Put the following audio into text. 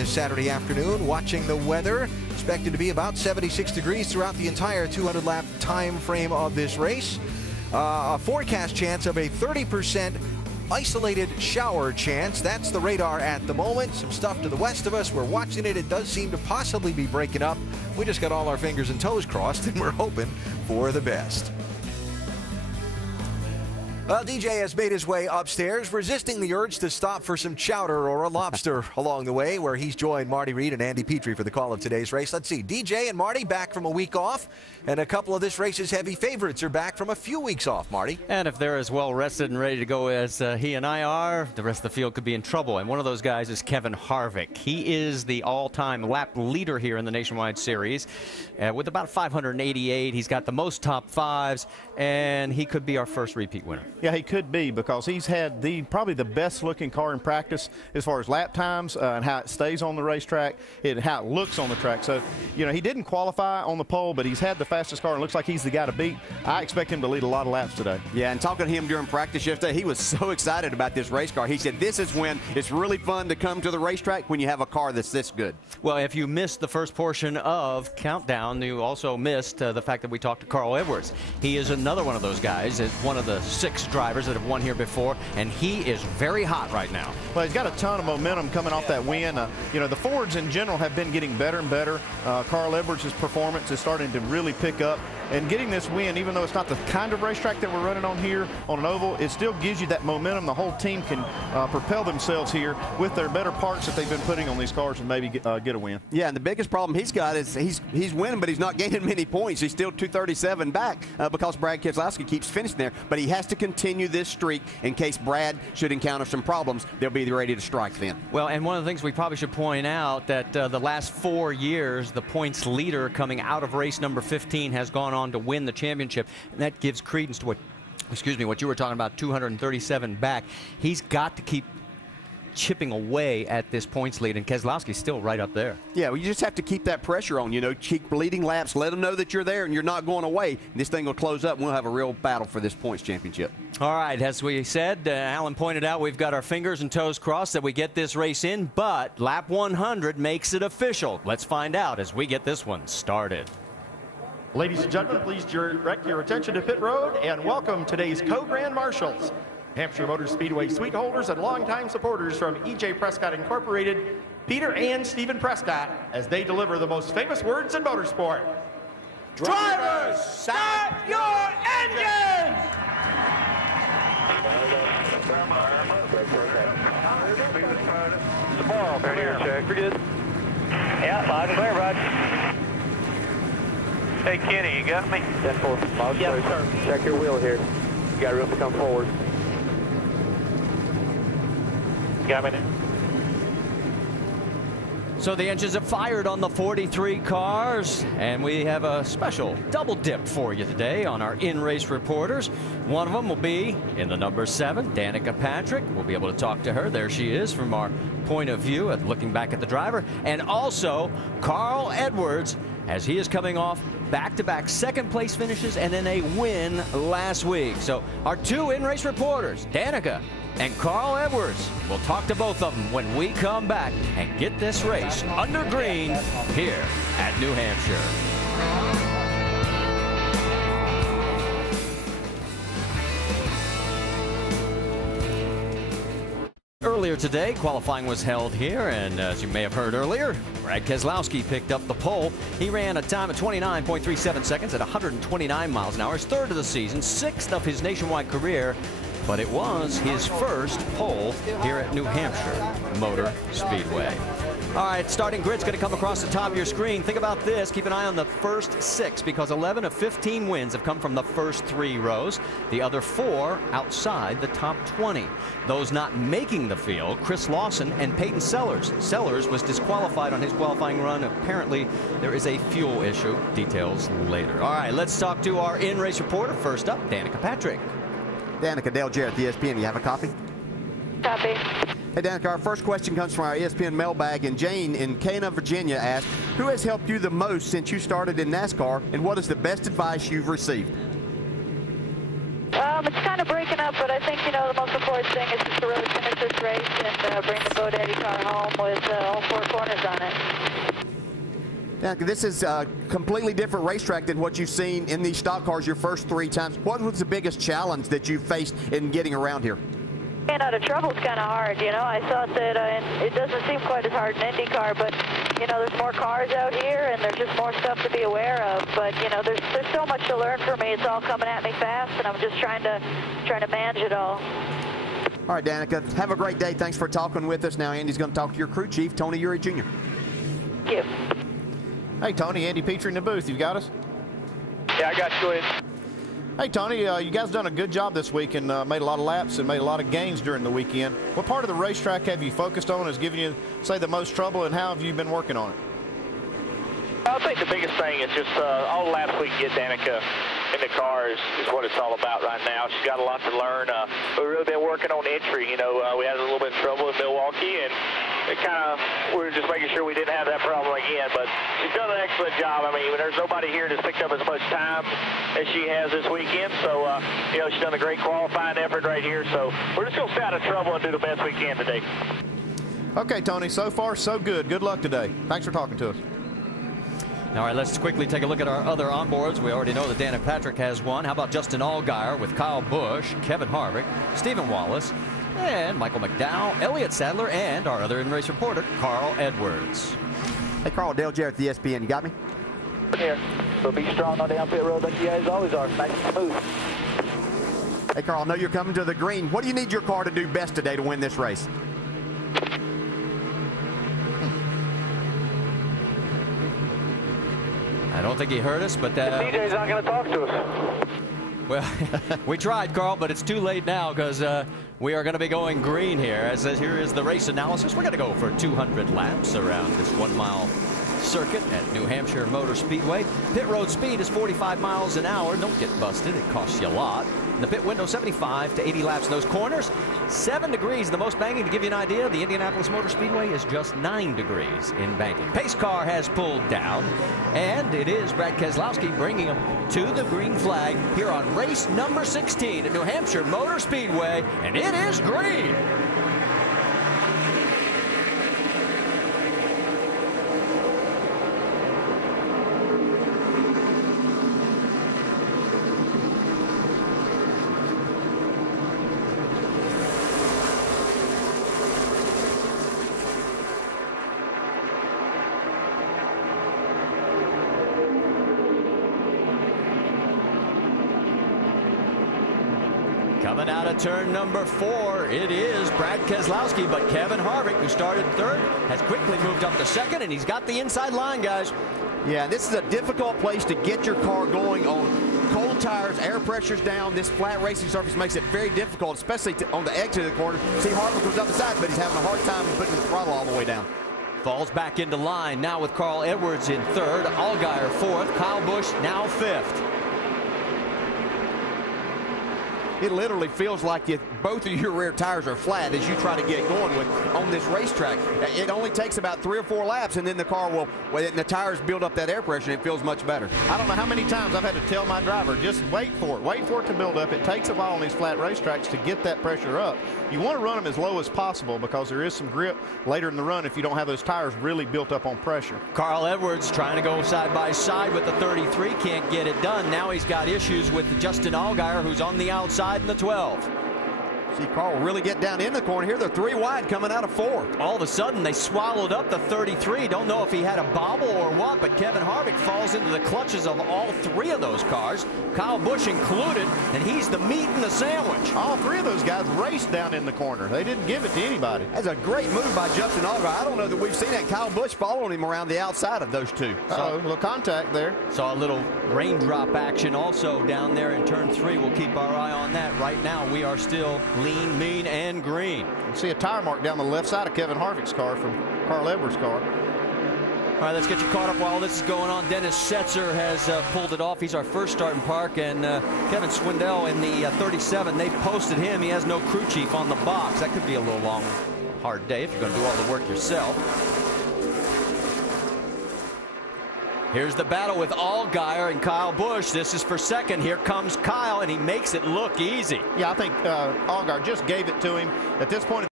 this Saturday afternoon. Watching the weather, expected to be about 76 degrees throughout the entire 200-lap time frame of this race. A forecast chance of a 30% isolated shower chance. That's the radar at the moment. Some stuff to the west of us. We're watching it. It does seem to possibly be breaking up. We just got all our fingers and toes crossed, and we're hoping for the best. Well, DJ has made his way upstairs, resisting the urge to stop for some chowder or a lobster along the way, where he's joined Marty Reed and Andy Petrie for the call of today's race. Let's see, DJ and Marty back from a week off, and a couple of this race's heavy favorites are back from a few weeks off, Marty. And if they're as well rested and ready to go as he and I are, the rest of the field could be in trouble. And one of those guys is Kevin Harvick. He is the all-time lap leader here in the Nationwide Series with about 588. He's got the most top fives, and he could be our first repeat winner. Yeah, he could be, because he's had probably the best looking car in practice as far as lap times and how it stays on the racetrack and how it looks on the track. So, you know, he didn't qualify on the pole, but he's had the fastest car and looks like he's the guy to beat. I expect him to lead a lot of laps today. Yeah, and talking to him during practice yesterday, he was so excited about this race car. He said this is when it's really fun to come to the racetrack, when you have a car that's this good. Well, if you missed the first portion of Countdown, you also missed the fact that we talked to Carl Edwards. He is another one of those guys. It's one of the 6 drivers that have won here before, and he is very hot right now. Well, he's got a ton of momentum coming off that win. You know, the Fords in general have been getting better and better. Carl Edwards' performance is starting to really pick up, and getting this win, even though it's not the kind of racetrack that we're running on here on an oval, it still gives you that momentum. The whole team can propel themselves here with their better parts that they've been putting on these cars and maybe get a win. Yeah, and the biggest problem he's got is he's winning, but he's not gaining many points. He's still 237 back because Brad Keselowski keeps finishing there, but he has to continue this streak in case Brad should encounter some problems. They'll be ready to strike then. Well, and one of the things we probably should point out that the last 4 years, the points leader coming out of race number 15 has gone on to win the championship, and that gives credence to what you were talking about, 237 back. He's got to keep chipping away at this points lead, and Keselowski's still right up there. Yeah, well, you just have to keep that pressure on, you know, keep bleeding laps, let them know that you're there and you're not going away. This thing will close up and we'll have a real battle for this points championship. All right, as we said, Alan pointed out, we've got our fingers and toes crossed that we get this race in, but lap 100 makes it official. Let's find out as we get this one started. Ladies and gentlemen, please direct your attention to pit road and welcome today's co-grand marshals, Hampshire Motor Speedway suite holders and longtime supporters from E.J. Prescott Incorporated, Peter and Stephen Prescott, as they deliver the most famous words in motorsport. Drivers, start your engines! Tomorrow, clear check. We're good. Yeah, loud and clear, bud. Hey, Kenny, you got me? 10-4. Loud and Yes, clear. sir. Check your wheel here. You got room to come forward. Got me there. So the engines have fired on the 43 cars, and we have a special double dip for you today on our in-race reporters. One of them will be in the number 7, Danica Patrick. We'll be able to talk to her. There she is from our point of view at looking back at the driver. And also Carl Edwards, as he is coming off back-to-back second-place finishes and then a win last week. So our 2 in-race reporters, Danica and Carl Edwards, we'll talk to both of them when we come back and get this race under green here at New Hampshire. Earlier today, qualifying was held here, and as you may have heard earlier, Brad Keselowski picked up the pole. He ran a time of 29.37 seconds at 129 miles an hour, his 3rd of the season, 6th of his nationwide career, but it was his first pole here at New Hampshire Motor Speedway. All right, starting grid's going to come across the top of your screen. Think about this. Keep an eye on the first 6 because 11 of 15 wins have come from the first 3 rows. The other 4 outside the top 20. Those not making the field, Chris Lawson and Peyton Sellers. Sellers was disqualified on his qualifying run. Apparently, there is a fuel issue. Details later. All right, let's talk to our in-race reporter. First up, Danica Patrick. Danica, Dale Jarrett, the ESPN. You have a copy? Copy. Hey, Danica, our first question comes from our ESPN mailbag, and Jane in Cana, Virginia asked, who has helped you the most since you started in NASCAR, and what is the best advice you've received? Well, It's kind of breaking up, but I think, you know, the most important thing is just to really finish this race and bring the GoDaddy car home with all 4 corners on it. Now, this is a completely different racetrack than what you've seen in these stock cars your first 3 times. What was the biggest challenge that you faced in getting around here? Staying out of trouble is kind of hard, you know. I thought that it doesn't seem quite as hard in IndyCar, but, you know, there's more cars out here and there's just more stuff to be aware of. But, you know, there's so much to learn for me. It's all coming at me fast, and I'm just trying to manage it all. All right, Danica, have a great day. Thanks for talking with us. Now Andy's going to talk to your crew chief, Tony Uri Jr. Thank you. Hey, Tony, Andy Petrie in the booth. You got us? Yeah, I got you in. Hey, Tony, you guys done a good job this week and made a lot of laps and made a lot of gains during the weekend. What part of the racetrack have you focused on, has given you, say, the most trouble, and how have you been working on it? I think the biggest thing is just all the laps we can get Danica in the car is what it's all about right now. She's got a lot to learn. We've really been working on entry. You know, we had a little bit of trouble in Milwaukee, and we were just making sure we didn't have that problem again. But she's done an excellent job. I mean, there's nobody here that's picked up as much time as she has this weekend. So, you know, she's done a great qualifying effort right here. So we're just going to stay out of trouble and do the best we can today. Okay, Tony, so far so good. Good luck today. Thanks for talking to us. All right, let's quickly take a look at our other onboards. We already know that Danica Patrick has one. How about Justin Allgaier with Kyle Busch, Kevin Harvick, Stephen Wallace, and Michael McDowell, Elliott Sadler, and our other in-race reporter, Carl Edwards. Hey, Carl, Dale Jarrett, the ESPN. You got me? Here. We'll be strong on down pit road like you guys always are. Nice and smooth. Hey, Carl, I know you're coming to the green. What do you need your car to do best today to win this race? I don't think he heard us, but DJ's not going to talk to us. Well, we tried, Carl, but it's too late now because we are going to be going green here. Here is the race analysis. We're going to go for 200 laps around this 1-mile circuit at New Hampshire Motor Speedway. Pit road speed is 45 miles an hour. Don't get busted. It costs you a lot. The pit window, 75 to 80 laps in those corners. 7 degrees, the most banking. To give you an idea, the Indianapolis Motor Speedway is just 9 degrees in banking. Pace car has pulled down, and it is Brad Keselowski bringing him to the green flag here on race number 16 at New Hampshire Motor Speedway, and it is green. Coming out of turn number 4, it is Brad Keselowski, but Kevin Harvick, who started 3rd, has quickly moved up to 2nd, and he's got the inside line, guys. Yeah, this is a difficult place to get your car going on cold tires, air pressure's down. This flat racing surface makes it very difficult, especially on the exit of the corner. See, Harvick goes up the side, but he's having a hard time putting the throttle all the way down. Falls back into line now with Carl Edwards in 3rd, Allgaier 4th, Kyle Busch now 5th. It literally feels like both of your rear tires are flat as you try to get going on this racetrack. It only takes about 3 or 4 laps, and then the car the tires build up that air pressure, and it feels much better. I don't know how many times I've had to tell my driver, just wait for it to build up. It takes a while on these flat racetracks to get that pressure up. You want to run them as low as possible because there is some grip later in the run if you don't have those tires really built up on pressure. Carl Edwards trying to go side by side with the 33, can't get it done. Now he's got issues with Justin Allgaier, who's on the outside in the 12. See Carl really get down in the corner here. They're 3 wide coming out of 4. All of a sudden, they swallowed up the 33. Don't know if he had a bobble or what, but Kevin Harvick falls into the clutches of all 3 of those cars, Kyle Busch included, and he's the meat in the sandwich. All 3 of those guys raced down in the corner. They didn't give it to anybody. That's a great move by Justin Allgaier. I don't know that we've seen that. Kyle Busch following him around the outside of those 2. A little contact there. Saw a little raindrop action also down there in turn 3. We'll keep our eye on that. Right now, we are still lean, mean, and green. You see a tire mark down the left side of Kevin Harvick's car from Carl Edwards' car. All right, let's get you caught up while this is going on. Dennis Setzer has pulled it off. He's our first starting park, and Kevin Swindell in the 37. They posted him. He has no crew chief on the box. That could be a little long, hard day if you're going to do all the work yourself. Here's the battle with Allgaier and Kyle Busch. This is for second. Here comes Kyle, and he makes it look easy. Yeah, I think Allgaier just gave it to him. At this point,